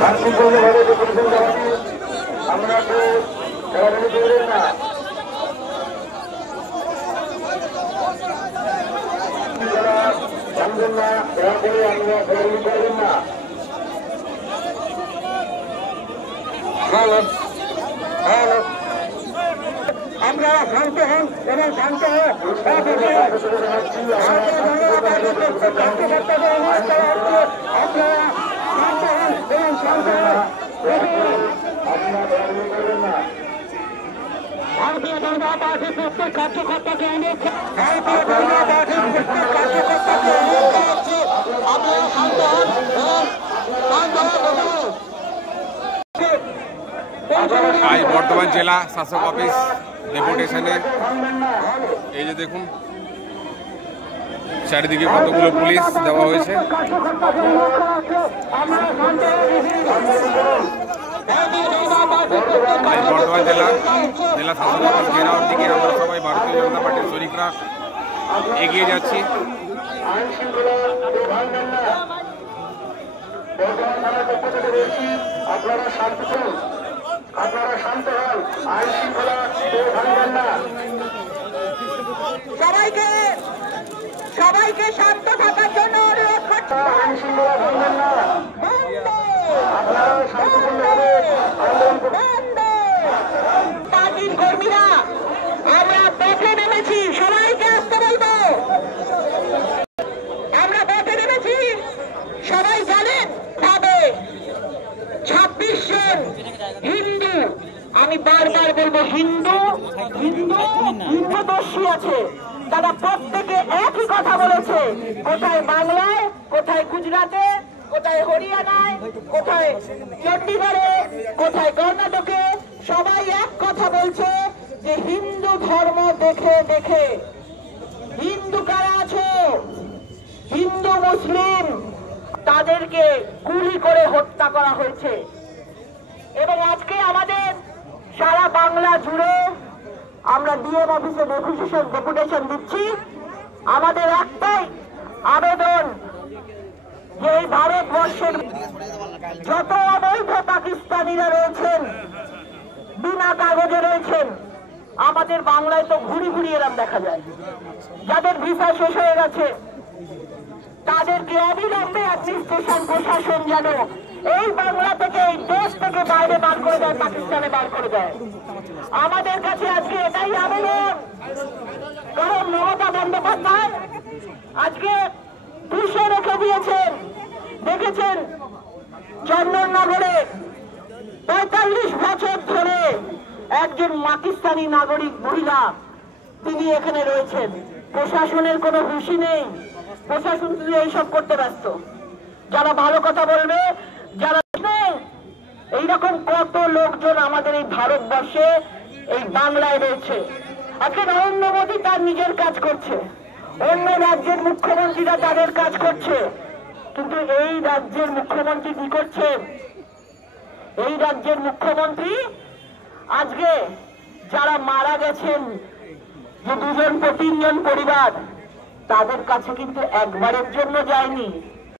শান্তিপূর্ণভাবে ডেপুটেশন দেওয়াটি আমরা তো খেলাধুলি করবেন না। জানবেন না, দয়া করে আমরা খেলাধুলি করবেন না। আমরা শান্ত হন এবং শান্ত হয়ে ভারতীয় জনতা পার্টির প্রত্যেক কার্যকর্তাকে অনুরোধ ভারতীয় জনতা পার্টির প্রত্যেক কার্যকর্তাকে অনুরোধ করা হচ্ছে আপনারা শান্ত হন এবং শান্ত আজ বর্ধমান জেলা শাসক অফিস ডেপুটেশনে এই যে দেখুন চারিদিকে কতগুলো পুলিশ দেওয়া হয়েছে। আজ বর্ধমান জেলা শাসক অফিস ঘেরাওর দিকে আমরা সবাই ভারতীয় জনতা পার্টির শরিকরা এগিয়ে যাচ্ছি। আপনারা শান্ত হন, আপনারা শান্ত হন, আইন শৃঙ্খলা ভাঙবেন না। সবাইকে শান্ত থাকার জন্য অনুরোধ করছি। আইন শৃঙ্খলা ভাঙবেন না, আপনারা শান্তপূর্ণভাবে আন্দোলন করবেন। পার্টির কর্মীরা আমরা পথে নেমেছি, সবাইকে আসতে বলবো। আমরা পথে নেমেছি, সবাই জানেন ভাবে 26 জন হিন্দু, আমি বারবার বলবো হিন্দুদর্শী আছে, তারা প্রত্যেকে একই কথা বলেছে। কোথায় বাংলায়, কোথায় গুজরাটে, কোথায় হরিয়ানায়, কোথায় চণ্ডীগড়ে, কোথায় কর্ণাটকে, সবাই এক কথা বলছে যে হিন্দু ধর্ম দেখে দেখে হিন্দু কারা আছে, হিন্দু মুসলিম তাদেরকে গুলি করে হত্যা করা হয়েছে। এবং আজকে আমাদের সারা বাংলা জুড়ে আমরা ডিএম অফিসে ডেপুটেশন দিচ্ছি। আমাদের একটাই আবেদন যে এই ভারতবর্ষের যত অবৈধ পাকিস্তানিরা রয়েছেন, বিনা কাগজে রয়েছেন, আমাদের বাংলায় তো ঘুরি ঘুরি এরম দেখা যায়। যাদের ভিসা শেষ হয়ে গেছে তাদেরকে অবিলম্বে অ্যাডমিনিস্ট্রেশন প্রশাসন যেন এই বাংলা থেকে, এই দেশ থেকে বাইরে বার করে দেয়, পাকিস্তানে বার করে দেয়। আমাদের কাছে আজকে এটাই আবেদন। কারণ মমতা বন্দ্যোপাধ্যায় আজকে পুষে রেখে দিয়েছেন। দেখেছেন চন্দননগরে 45 বছর ধরে একজন পাকিস্তানি নাগরিক মহিলা তিনি এখানে রয়েছেন। প্রশাসনের কোনো হুঁশি নেই, প্রশাসন শুধু এইসব করতে ব্যস্ত। যারা ভালো কথা বলবে, যারা এইরকম কত লোকজন আমাদের এই ভারতবর্ষে, এই বাংলায় রয়েছে। আজকে নরেন্দ্র মোদী তার নিজের কাজ করছে, অন্য রাজ্যের মুখ্যমন্ত্রীরা তাদের কাজ করছে, কিন্তু এই রাজ্যের মুখ্যমন্ত্রী কি করছেন? এই রাজ্যের মুখ্যমন্ত্রী আজকে যারা মারা গেছেন, যে 2 জন 3 জন পরিবার, তাদের কাছে কিন্তু একবারের জন্য যায়নি।